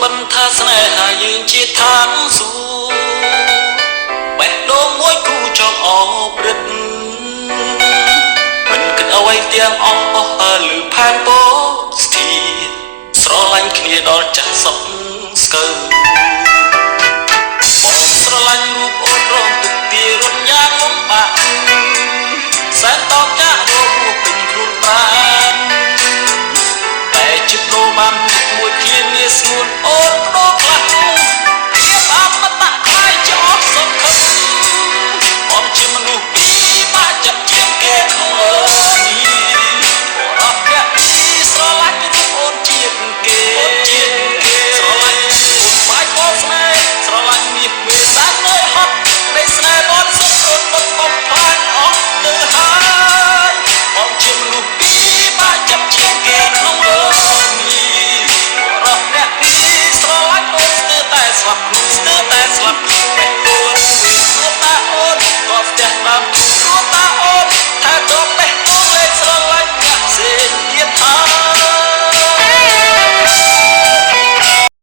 បន្ថាស្នេហាយើងជាឋានសួគ៌បេះដូងមួយគូចង់អព្រឹត្តមិនគិតអ្វីទាំងអស់ឬផែនពោស្ទីស្រឡាញ់គ្នាដល់ចាស់សុខស្កើបងស្រឡាញ់រូបអូនរងទឹកទារត់យ៉ាងលំបាកសែនតោកចាក់រស់ពេញខ្លួនប្រាណតែចិត្តលោបានមួយគ្លៀនងាស្ងួនអូនបដូរ